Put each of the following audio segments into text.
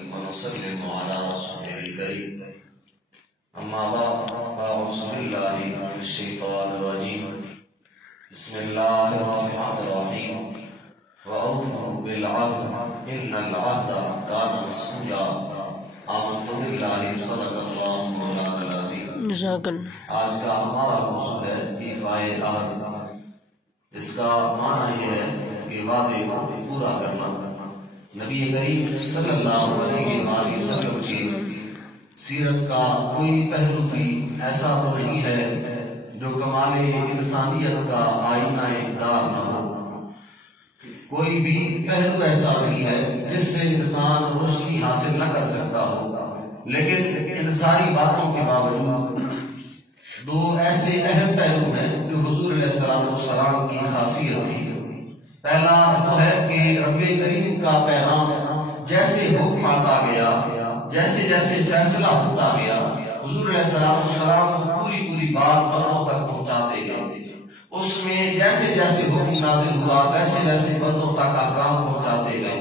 ونسلم على رسوله الكريم أما بعد فأعوذ بالله من الشيطان الرجيم بسم الله الرحمن الرحيم وأوفوا بالعهد إن العهد كان مسؤولا آمنت بالله صدق الله مولانا العظيم. آج کا ہمارا موضوع ہے ایفائے عہد. اس کا معنی یہ ہے کہ وعدے کو پورا کرنا. نبی کریم صلی اللہ علیہ وآلہ وسلم کی سیرت کا کوئی پہلو بھی ایسا تو نہیں ہے جو کمال انسانیت کا آئینہ دار نہ ہو. کوئی بھی پہلو ایسا نہیں ہے جس سے انسان روشنی حاصل نہ کر سکتا ہو. لیکن ان ساری باتوں کے باوجود دو ایسے اہم پہلو ہیں جو حضور علیہ السلام کی خاصیت تھی. پہلا وہ ہے کہ رب کریم کا پیغام جیسے حکم آتا گیا، جیسے جیسے فیصلہ ہوتا گیا، حضور علیہ السلام پوری بات بندوں تک پہنچاتے گئے. اس میں جیسے جیسے حکم نازل ہوا ویسے ویسے بندوں تک احکام پہنچاتے گئے.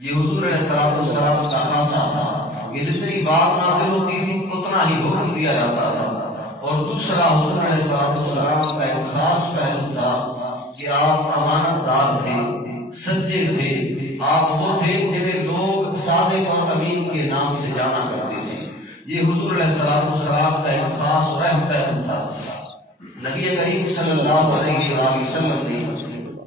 یہ حضور علیہ السلام کا خاصہ تھا کہ جتنی بات نازل ہوتی تھی اتنا ہی حکم دیا جاتا تھا. اور دوسرا حضور علیہ السلام کا ایک خاص پہلو تھا کہ آپ امانت دار تھے، سچے تھے. آپ وہ تھے جنہیں لوگ صادق اور امین کے نام سے جانا کرتے تھے. یہ حضور علیہ السلام کا ایک خاص اور اہم پہلو تھا. نبی کریم صلی اللہ علیہ وآلہ وسلم نے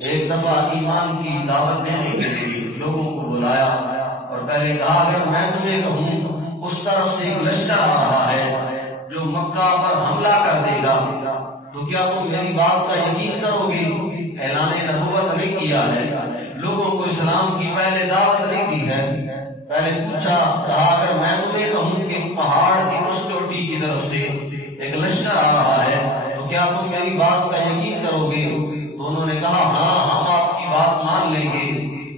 ایک دفعہ ایمان کی دعوت دینے کے لیے لوگوں کو بلایا اور پہلے کہا اگر میں تمہیں کہوں اس طرف سے ایک لشکر آ رہا ہے جو مکہ پر حملہ کر دے گا تو کیا تم میری بات کا یقین کرو گے؟ اعلان نبوت نہیں کیا ہے، لوگوں کو اسلام کی پہلے دعوت نہیں دی ہے. پہلے پوچھا، کہا اگر میں تمہیں کہوں کہ پہاڑ کی اس چوٹی کی طرف سے ایک لشکر آ رہا ہے تو کیا تم میری بات کا یقین کرو گے؟ تو انہوں نے کہا ہاں ہم آپ کی بات مان لیں گے.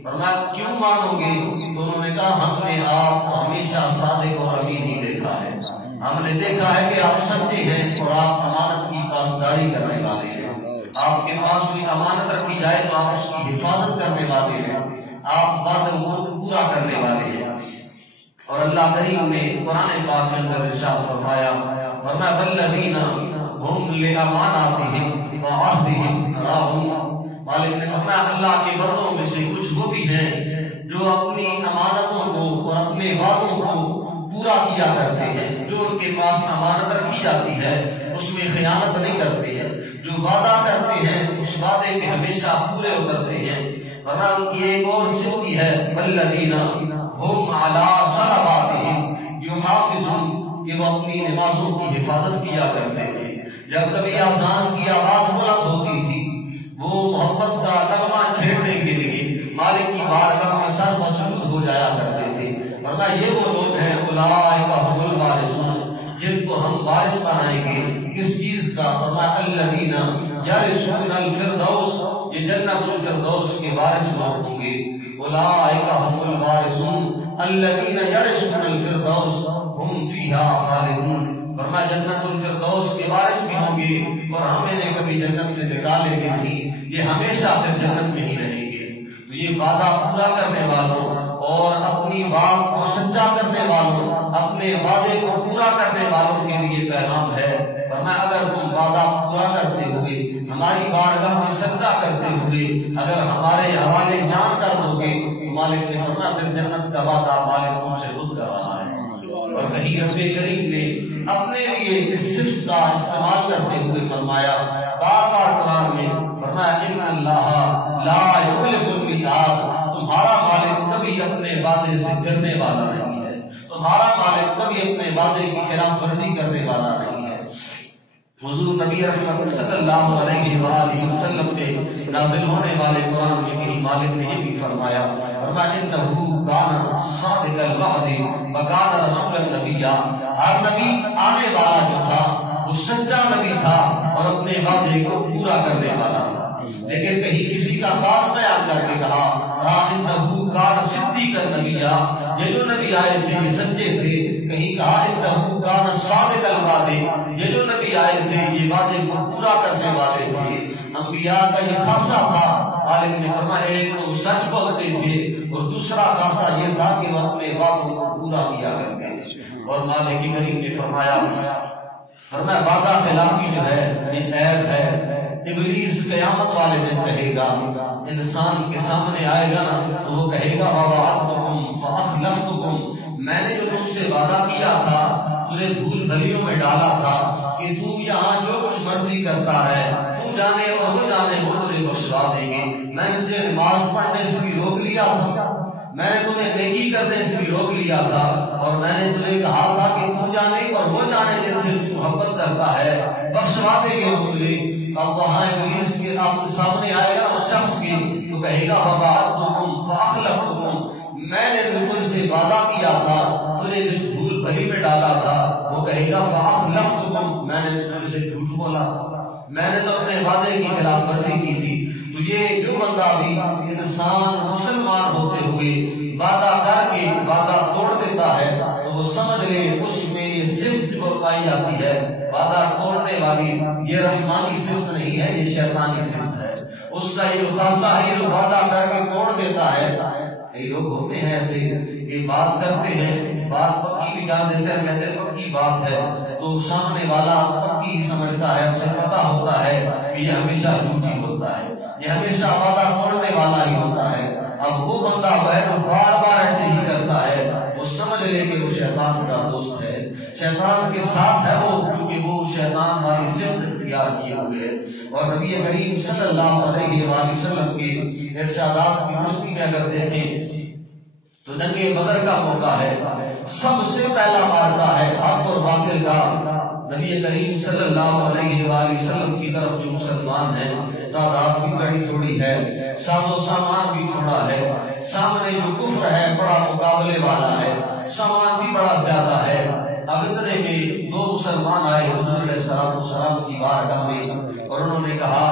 فرمایا کیوں مانو گے؟ تو انہوں نے کہا ہم نے آپ کو ہمیشہ صادق اور امین ہی دیکھا ہے. ہم نے دیکھا ہے کہ آپ سچے ہیں اور آپ امانت کی پاسداری کرنے والے ہیں. آپ کے پاس کوئی امانت رکھی جائے تو آپ اس کی حفاظت کرنے والے ہیں. آپ وعدے کو پورا کرنے والے ہیں. اور اللہ کریم نے قرآن پاک کے اندر ارشاد فرمایا والذین هم لأماناتهم وعہدهم راعون. مالک نے فرمایا اللہ کے بندوں میں سے کچھ وہ بھی ہیں جو اپنی امانتوں کو اور اپنے وعدوں کو پورا کیا کرتے ہیں. جو ان کے پاس امانت رکھی جاتی ہے اس میں خیانت نہیں کرتے ہیں. جو وعدہ کرتے ہیں اس وعدے پہ ہمیشہ پورے اترتے ہیں. ورنہ ان کی ایک اور صفت ہے والذین هم علی صلواتهم یحافظون کہ وہ اپنی نمازوں کی حفاظت کیا کرتے تھے. جب کبھی اذان کی آواز بلند ہوتی تھی وہ محبت کا لمحہ چھیڑنے کے لیے مالک کی بارگاہ میں سر مسجود ہو جایا کرتے تھے. ورنہ یہ وہ لوگ ہیں اولئک هم الوارثون جن کو ہم وارث بنائیں گے. کس چیز کا؟ فرمایا الذین یرثون الفردوس، یہ جنت الفردوس کے وارث لوگ ہوں گے. اولئک هم الوارثون الذین یرثون الفردوس هم فیہا خالدون. فرمایا جنت الفردوس کے وارث بھی ہوں گے اور ہم انہیں کبھی جنت سے نکالیں گے نہیں، یہ ہمیشہ پھر جنت میں ہی رہیں گے. تو یہ وعدہ پورا کرنے والوں اور اپنی بات کو سچا کرنے والوں، اپنے وعدے کو پورا کرنے والوں کے لیے پیغام ہے. فرمایا اگر تم وعدہ پورا کرتے ہوئے ہماری بارگاہ میں سجدہ کرتے ہوئے اگر ہمارے حوالے جان کر دو گے تو مالک نے فرمایا پھر جنت کا وعدہ مالک تم سے خود کر رہا ہے. اور کہیں رب کریم نے اپنے لیے اس صفت کا استعمال کرتے ہوئے فرمایا بار بار قرآن میں فرمایا ان اللہ لا یخلف المیعاد. تمہارا مالک کبھی اپنے وعدے سے پھرنے والا نہیں ہے. تمہارا مالک کبھی اپنے وعدے کی خلاف ورزی کرنے والا نہیں ہے. حضور نبی اکرم صلی اللہ علیہ وآلہ وسلم پہ نازل ہونے والے قرآن میں کہیں مالک نے یہ بھی فرمایا انہ کان صادق الوعد وکان رسولا نبیا. ہر نبی آنے والا جو تھا وہ سچا نبی تھا اور اپنے وعدے کو پورا کرنے والا تھا. لیکن کہیں کسی کا خاص بیان کر کے کہا انہ کان صدیقا نبیا، یہ جو نبی آئے تھے یہ سچے تھے. کہیں کہا انہ کان صادق الوعد، یہ جو نبی آئے تھے یہ وعدے کو پورا کرنے والے تھے. انبیاء کا یہ خاصہ تھا عالم نے فرمایا ایک وہ سچ بولتے تھے اور دوسرا خاصا یہ تھا کہ وہ اپنے وعدوں کو پورا کیا کرتے تھے۔ اور مالک کریم نے فرمایا وعدہ خلافی جو ہے یہ عیب ہے۔ ابلیس قیامت والے دن کہے گا، انسان کے سامنے آئے گا نا تو وہ کہے گا وَوَعَدْتُكُمْ فَأَخْلَفْتُكُمْ، میں نے جو تم سے وعدہ کیا تھا تجھے دھول بھریوں میں ڈالا تھا کہ تو یہاں جو کچھ مرضی کرتا ہے تو جانے اور وہ جانے وہ تجھے بخشوا دیں گے۔ میں نے تجھے نماز پڑھنے سے بھی روک لیا تھا، میں نے تمہیں نیکی کرنے سے بھی روک لیا تھا، اور میں نے تجھے کہا تھا کہ تو جانے اور وہ جانے جن سے تو محبت کرتا ہے بخشوا دیں گے وہ تجھے۔ اب وہاں ابلیس کے آپ سامنے آئے گا اس شخص کی تو کہے گا وَوَعَدْتُكُمْ فَأَخْلَفْتُكُمْ، میں نے تجھ سے وعدہ کیا تھا تجھے جس دھول بھری میں ڈالا تھا، وہ کہے گا فَأَخْلَفْتُكُمْ، میں نے تجھ سے جھوٹ بولا تھا، میں نے تو اپنے وعدے کی خلاف ورزی کی تھی۔ تو یہ جو بندہ بھی انسان مسلمان ہوتے ہوئے وعدہ کر کے وعدہ توڑ دیتا ہے تو وہ سمجھ لے اس میں یہ صفت جو پائی جاتی ہے وعدہ توڑنے والی، یہ رحمانی صفت نہیں ہے، یہ شیطانی صفت ہے۔ اس کا یہ جو خاصہ ہے جو وعدہ کر کے توڑ دیتا ہے، کئی لوگ ہوتے ہیں ایسے کہ بات کرتے ہیں، بات پکی نکال دیتے ہیں، کہتے ہیں پکی بات ہے، تو سامنے والا پکی ہی سمجھتا ہے، اسے پتا ہوتا ہے کہ یہ ہمیشہ جھوٹی ہوتا ہے، یہ ہمیشہ وعدہ توڑنے والا ہی ہوتا ہے۔ اب وہ بندہ جو بار بار ایسے ہی کرتا ہے وہ سمجھ لے کہ وہ شیطان کا دوست ہے، شیطان کے ساتھ ہے وہ، کیونکہ وہ شیطان والی صفت اختیار کیے ہوئے۔ اور نبی کریم صلی اللہ علیہ وآلہ وسلم کے ارشادات کی روشنی میں اگر دیکھیں تو جنگ بدر کا موقع ہے، سب سے پہلا معرکہ ہے حق اور باطل کا۔ نبی کریم صلی اللہ علیہ وآلہ وسلم کی طرف جو مسلمان ہیں تعداد بھی بڑی تھوڑی ہے، ساز و سامان بھی تھوڑا ہے، سامنے جو کفر ہے بڑا مقابلے والا ہے، سامان بھی بڑا زیادہ ہے۔ اب اتنے میں دو مسلمان آئے حضور علیہ السلام کی بارگاہ میں اور انہوں نے کہا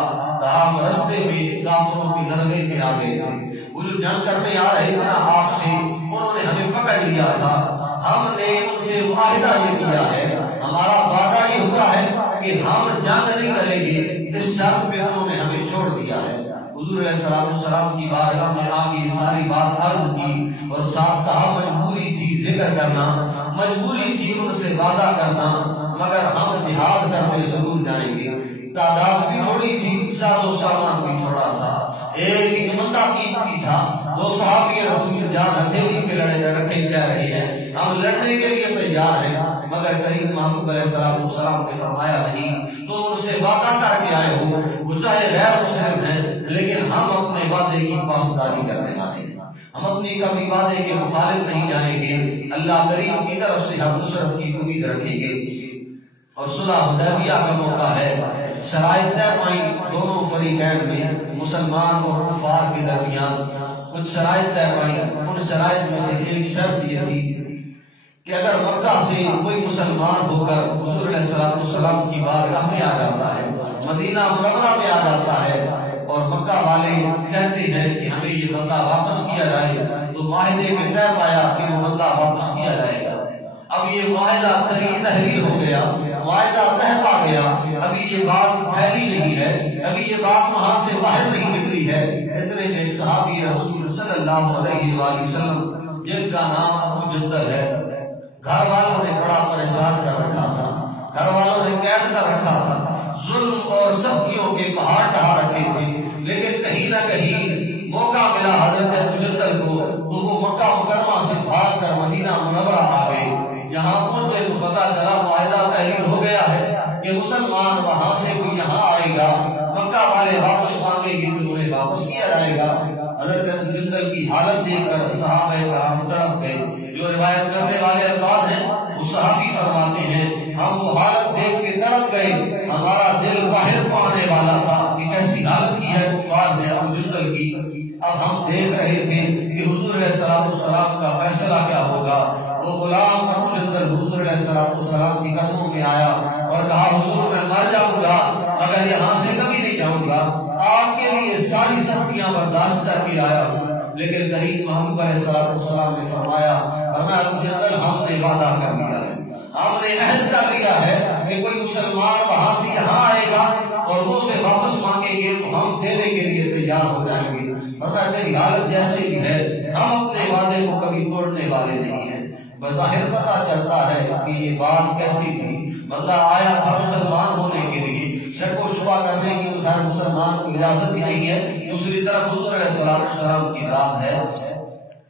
ہم رستے میں کافروں کی لڑائی میں آ گئے تھے، وہ جو جنگ کرنے آ رہے تھے نا آپ سے، انہوں نے ہمیں پکڑ لیا تھا، ہم نے ان سے معاہدہ یہ کیا ہے، ہمارا وعدہ یہ ہوا ہے کہ ہم جنگ نہیں کریں گے، اس شرط پہ انہوں نے ہمیں چھوڑ دیا ہے۔ حضور علیہ السلام کی بارگاہ میں آ کے ساری بات عرض کی اور ساتھ کہا مجبوری تھی ذکر کرنا، مجبوری تھی ان سے وعدہ کرنا، مگر ہم جہاد کرنے ضرور جائیں گے۔ تعداد بھی تھوڑی تھی، ساز و سامان بھی تھوڑا تھا، ایک بندہ قیمتی تھا، دو صحابی رسول جان ہتھیلی پہ لڑے رکھے کہہ رہے ہیں ہم لڑنے کے لیے تیار ہیں، مگر کریم محمود علیہ السلام نے فرمایا نہیں، تو ان سے وعدہ کر کے آئے ہو، وہ چاہے غیر مسلم ہیں لیکن ہم اپنے وعدے کی پاسداری کرنے والے ہیں، ہم اپنی کبھی وعدے کے مخالف نہیں جائیں گے، اللہ کریم کی طرف سے ہم نصرت کی امید رکھیں گے۔ اور صلح حدیبیہ کا موقع ہے، شرائط طے پائی دونوں فریقین میں، مسلمان اور کفار کے درمیان کچھ شرائط طے پائی، ان شرائط میں سے ایک شرط یہ تھی کہ اگر مکہ سے کوئی مسلمان ہو کر حضور علیہ السلام کی بارگاہ میں آ جاتا ہے، مدینہ منورہ میں آ جاتا ہے اور مکہ والے کہتے ہیں کہ ہمیں یہ بندہ واپس کیا جائے، تو معاہدے میں طے پایا کہ وہ بندہ واپس کیا جائے گا۔ اب یہ معاہدہ تحریر ہو گیا، معاہدہ طے پا گیا، ابھی یہ بات پھیلی نہیں ہے، ابھی یہ بات وہاں سے باہر نہیں نکلی ہے۔ اتنے میں ایک صحابی رسول صلی اللہ علیہ وآلہ وسلم جن کا نام ابو جندل ہے، گھر والوں نے بڑا پریشان کر رکھا تھا، گھر والوں نے قید کر رکھا تھا، ظلم اور سختیوں کے پہاڑ ڈھا رکھے تھے، لیکن کہیں نہ کہیں موقع ملا حضرت ابو جندل کو تو وہ مکہ مکرمہ سے بھاگ کر مدینہ منورہ آ گئے۔ یہاں پہنچے تو پتا چلا معاہدہ تحریر ہو گیا ہے کہ مسلمان وہاں سے کوئی یہاں آئے گا، مکہ والے واپس مانگیں گے تو انہیں واپس کیا جائے گا۔ حضرت ابو جندل کی حالت دیکھ کر صحابہ کرام تڑپ گئے۔ جو روایت کرنے والے الفاظ ہیں وہ صحابی فرماتے ہیں ہم وہ حالت دیکھ کے تڑپ گئے، ہمارا دل باہر کو آنے والا تھا کہ کیسی حالت کی ہے کفار نے ابو جندل کی۔ اب ہم دیکھ رہے تھے کہ حضور علیہ السلام کا فیصلہ کیا ہوگا۔ وہ غلام ابو جندل حضور علیہ السلام کی قدموں میں آیا اور کہا حضور میں مر جاؤں گا مگر یہاں سے کبھی نہیں جاؤں گا، آپ کے لیے ساری سختیاں برداشت کر کے آیا ہوں، لیکن کریم محمد علیہ السلام نے فرمایا ابو جندل ہم نے وعدہ کر لیا ہے، ہم نے عہد کر لیا ہے کہ کوئی مسلمان وہاں سے یہاں آئے گا اور وہ سے واپس مانگیں گے تو ہم دینے کے لیے تیار ہو جائیں گے۔ فرمایا میری حالت جیسے بھی ہے ہم اپنے وعدے کو کبھی توڑنے والے نہیں ہیں۔ بظاہر پتہ چلتا ہے کہ یہ بات کیسی تھی، بندہ آیا تھا مسلمان ہونے کے لیے، شک و شبہ کرنے کی تو خیر مسلمان کو اجازت ہی نہیں ہے، دوسری طرف حضور علیہ السلام کی ذات ہے،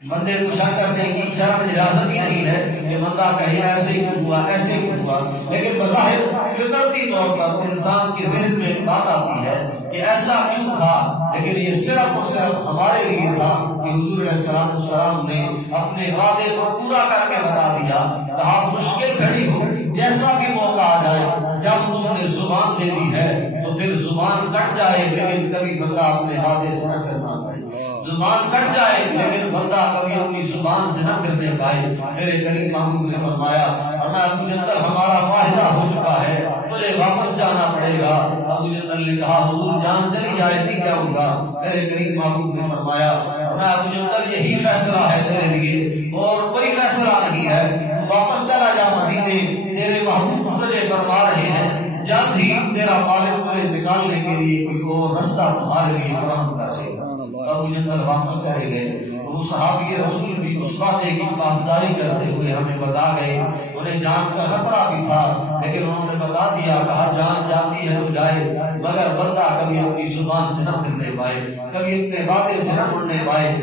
بندے کو شک کرنے کی شرم اجازت ہی نہیں ہے کہ بندہ کہے ایسے کیوں ہوا ایسے کیوں ہوا، لیکن بظاہر فطرتی طور پر انسان کے ذہن میں بات آتی ہے کہ ایسا کیوں تھا، لیکن یہ صرف اور صرف ہمارے لیے تھا کہ حضور علیہ السلام نے اپنے وعدے کو پورا کر کے بتا دیا، کہا مشکل کھڑی ہو جیسا بھی موقع آ جائے، جب تم نے زبان دے دی ہے تو پھر زبان کٹ جائے لیکن کبھی بندہ اپنے وعدے سے نہ کرنا پائے، زبان کٹ جائے لیکن بندہ کبھی اپنی زبان سے نہ پھرنے پائے۔ میرے کریم محمود نے فرمایا ابو جندل ہمارا معاہدہ ہو چکا ہے، تجھے واپس جانا پڑے گا۔ ابو جندل نے کہا حضور جان چلی جائے نہیں کیا ہوگا؟ میرے کریم محمود نے فرمایا ابو جندل یہی فیصلہ ہے تیرے لیے اور کوئی فیصلہ نہیں ہے، واپس چلا جا مدینے، تیرے محبوب تجھے فرما رہے ہیں جلد ہی تیرا مالک تجھے نکالنے کے لیے کوئی اور رستہ تمہارے لیے فراہم کر دے گا۔ ابو جندل واپس چلے گئے، وہ صحابی رسول کی اس وعدے کی پاسداری کرتے ہوئے ہمیں بتا گئے، انہیں جان کا خطرہ بھی تھا لیکن انہوں نے بتا دیا، کہا جان جاتی ہے تو جائے مگر بندہ کبھی اپنی زبان سے نہ پھرنے پائے، کبھی اپنے وعدے سے نہ مڑنے پائے۔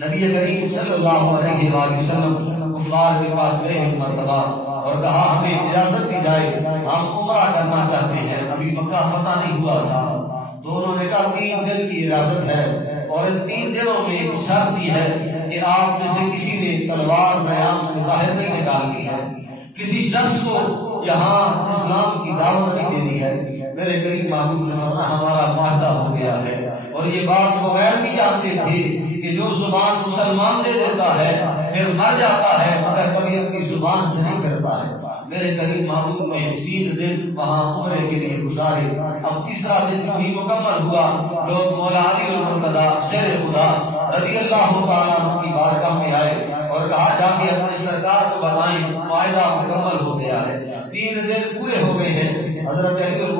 نبی کریم صلی اللہ علیہ وآلہ وسلم کفار کے پاس گئے ایک مرتبہ اور کہا ہمیں اجازت دی جائے، ہم عمرہ کرنا چاہتے ہیں، ابھی مکہ فتح نہیں ہوا تھا۔ تو انہوں نے کہا 3 دن کی اجازت ہے اور ان 3 دنوں میں ایک شرط یہ ہے کہ آپ میں سے کسی نے تلوار میدان سے باہر نہیں نکالنی ہے، کسی شخص کو یہاں اسلام کی دعوت نہیں دینی ہے۔ میرے قریب محبوب نے فرمایا ہمارا معاہدہ ہو گیا ہے، اور یہ بات بغیر بھی جانتے تھے کہ جو زبان مسلمان دے دیتا ہے پھر مر جاتا ہے مگر کبھی اپنی زبان سے نہیں کرتا ہے۔ میرے قریب محبوب نے 3 دن وہاں عمرے کے لیے گزارے، اب تیسرا دن بھی مکمل ہوا، لوگ مولا علی المرتضی شیر خدا رضی اللہ تعالیٰ عنہ کی بارگاہ میں آئے اور کہا جا کے اپنے سرکار کو بتائیں معاہدہ مکمل ہو گیا ہے، 3 دن پورے ہو گئے ہیں۔ حضرت علی المرتضی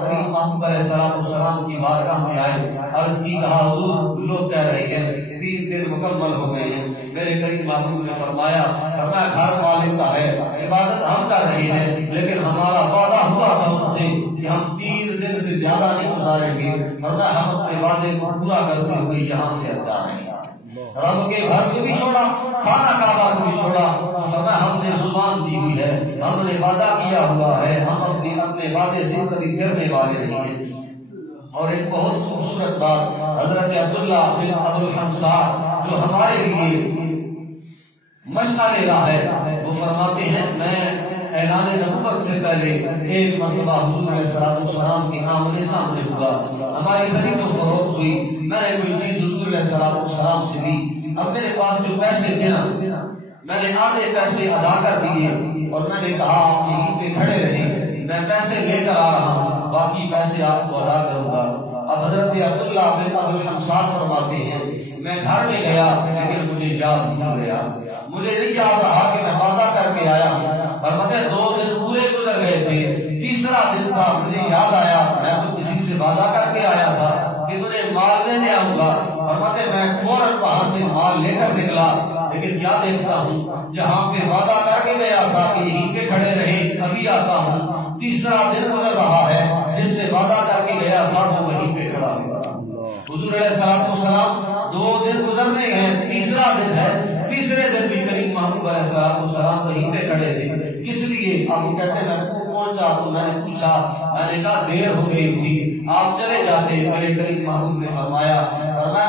کریم محمود علیہ السلام کی بارگاہ میں آئے، عرض کی کہا حضور لوگ کہہ رہے ہیں 3 دن مکمل ہو گئے ہیں۔ میرے کریم محمود نے فرمایا گھر مالک کا ہے، عبادت ہم کر رہے ہیں لیکن ہمارا وعدہ ہوا تھا ان سے کہ ہم 3 دن سے زیادہ نہیں گزاریں گے، ورنہ ہم اپنے وعدے کو پورا کرتے ہوئے یہاں سے اب جا رہے ہیں۔ رب کے گھر کو بھی چھوڑا، خانہ کعبہ کو بھی چھوڑا، فرمایا ہم نے زبان دی ہوئی ہے، ہم نے وعدہ کیا ہوا ہے، ہم اپنے وعدے سے کبھی پھرنے والے نہیں ہیں۔ اور ایک بہت خوبصورت بات حضرت عبداللہ بن ابو الحمصاء جو ہمارے لیے مشعل راہ ہے، وہ فرماتے ہیں میں اعلان نبوت سے پہلے ایک مرتبہ حضور علیہ السلام کے آمنے سامنے ہوا، ہماری خرید و فروخت ہوئی، میں نے کوئی چیز حضور علیہ السلام سے لی، اب میرے پاس جو پیسے تھے نا میں نے آدھے پیسے ادا کر دیے اور میں نے کہا آپ یہیں پہ کھڑے رہیں، میں پیسے لے کر آ رہا ہوں، باقی پیسے آپ کو ادا کروں گا۔ اب حضرت عبداللہ بن ابو الحمصاء فرماتے ہیں میں گھر میں گیا لیکن مجھے یاد نہیں گیا، مجھے نہیں یاد رہا کہ میں وعدہ کر کے آیا ہوں، اور مگر 2 دن پورے گزر گئے تھے، تیسرا دن تھا، مجھے یاد آیا میں تو کسی سے وعدہ کر کے آیا تھا کہ تجھے مال لینے آؤں گا، اور مگر میں فوراً وہاں سے مال لے کر نکلا، لیکن کیا دیکھتا ہوں جہاں پہ وعدہ کر کے گیا تھا کہ یہیں پہ کھڑے رہے ابھی آتا ہوں، تیسرا دن گزر رہا ہے جس سے وعدہ کر کے گیا تھا وہ وہیں پہ کھڑا ہوا۔ حضور علیہ السلام 2 دن گزرنے ہیں، تیسرا دن ہے، تیسرے دن بھی کریم محمود علیہ السلام وہیں پہ کھڑے تھے۔ کس لیے؟ آپ وہ کہتے ہیں میں پہنچا تو میں نے پوچھا، میں نے کہا دیر ہو گئی تھی آپ چلے جاتے، میرے کریم محمود نے فرمایا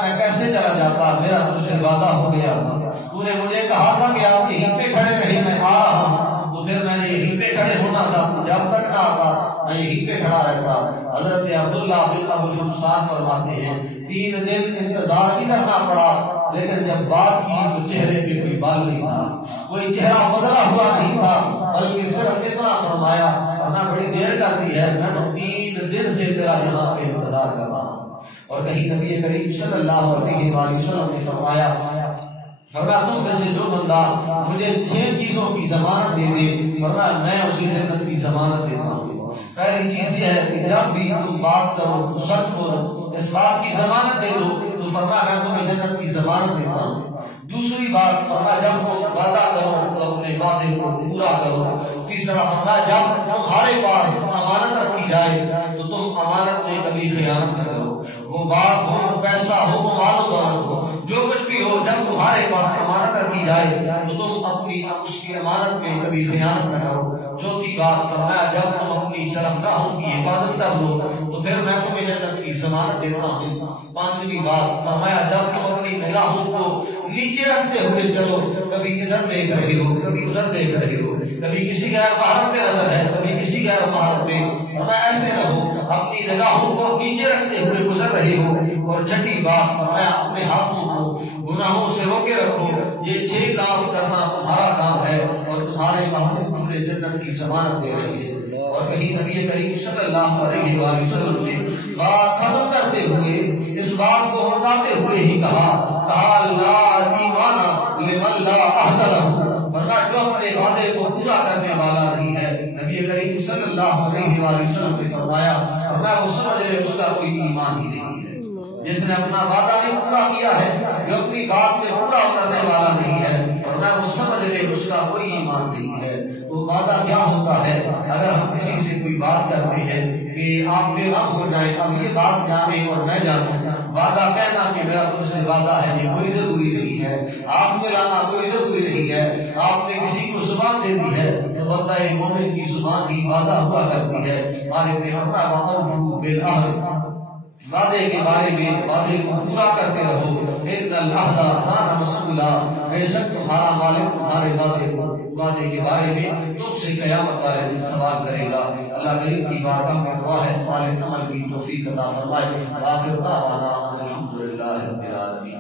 میں کیسے چلا جاتا، میرا تجھ سے وعدہ ہو گیا تھا، تو نے مجھے کہا تھا کہ آپ یہیں پہ کھڑے رہے، میں آ رہا ہوں، تو پھر میں نے یہیں پہ کھڑے ہونا تھا، جب تک نہ آتا میں یہیں پہ کھڑا رہتا۔ حضرت عبداللہ بن ابو الحمصاء فرماتے ہیں 3 دن انتظار بھی کرنا پڑا، لیکن جب بات کی تو چہرے پہ کوئی بال نہیں تھا، کوئی چہرہ بدلا ہوا نہیں تھا، بلکہ صرف اتنا فرمایا میں بڑی دیر کر دی ہے، میں تو 3 دن سے تیرا یہاں پہ انتظار کر رہا ہوں۔ اور کہیں نبی کریم صلی اللہ علیہ وسلم نے فرمایا فرمایا تم میں سے جو بندہ مجھے 6 چیزوں کی ضمانت دے دے، فرمایا میں اسی جنت کی ضمانت دیتا ہوں۔ پہلی چیز یہ ہے کہ جب بھی تم بات کرو تو سچ بولو، اس بات کی ضمانت دے دو تو فرمایا میں تمہیں جنت کی ضمانت دیتا ہوں۔ دوسری بات فرمایا جب تم وعدہ کرو تو اپنے وعدے کو پورا کرو۔ تیسرا فرمایا جب تمہارے پاس امانت رکھی جائے تو تم امانت میں کبھی خیانت نہ کرو، وہ بات ہو، پیسہ ہو، مال و دولت ہو، جو کچھ بھی ہو، جب تمہارے پاس امانت رکھی جائے تو تم اپنی اس کی امانت میں کبھی خیانت نہ کرو۔ چوتھی بات فرمایا جب تم اپنی شرمگاہوں کی حفاظت کر لو تو پھر میں تمہیں جنت کی ضمانت دیتا ہوں۔ پانچویں بات فرمایا جب تم اپنی نگاہوں کو نیچے رکھتے ہوئے چلو، کبھی ادھر دیکھ رہے ہو، کبھی ادھر دیکھ رہے ہو، کبھی کسی غیر محرم پہ نظر ہے، کبھی کسی غیر محرم پہ، فرمایا ایسے نہ ہو، اپنی نگاہوں کو نیچے رکھتے ہوئے گزر رہے ہو۔ اور چھٹی بات فرمایا اپنے ہاتھوں کو گناہوں سے روکے رکھو، یہ 6 کام کرنا تمہارا کام ہے اور تمہارے محبوب تمہیں جنت کی ضمانت دے رہے ہیں۔ اور کہیں نبی کریم صلی اللہ علیہ وآلہ وسلم نے بات ختم کرتے ہوئے اس بات کو بتاتے ہوئے ہی کہا لا ایمان لمن لا عہد لہ، ورنہ جو اپنے وعدے کو پورا کرنے والا نہیں ہے، نبی کریم صلی اللہ علیہ وآلہ وسلم نے فرمایا وہ سمجھ لے اس کا کوئی ایمان ہی نہیں ہے۔ جس نے اپنا وعدہ نہیں پورا کیا ہے، جو اپنی بات میں پورا اترنے والا نہیں ہے، ورنہ وہ سمجھ لے اس کا کوئی ایمان نہیں ہے۔ وہ وعدہ کیا ہوتا ہے؟ اگر ہم کسی سے کوئی بات کرتے ہیں کہ آپ بے غم ہو جائیں، اب یہ بات جانے اور میں جانوں، وعدہ کہنا کہ میرا تم سے وعدہ ہے یہ کوئی ضروری نہیں ہے، آپ میں لانا کوئی ضروری نہیں ہے۔ آپ نے کسی کو زبان دے دی ہے تو بندہ مومن کی زبان ہی وعدہ ہوا کرتی ہے۔ مالک نے فرمایا وَأَوْفُوا بِالْعَهْدِ، وعدے کے بارے میں وعدے کو پورا کرتے رہو۔ ان العہد کان مسئولا، بے شک تمہارا مالک تمہارے وعدے کے بارے میں تم سے قیامت والے دن سوال کرے گا۔ اللہ کریم کی بارگاہ میں دعا ہے مالک عمل کی توفیق عطا فرمائے۔ آخر دعوانا الحمدللہ رب العالمین۔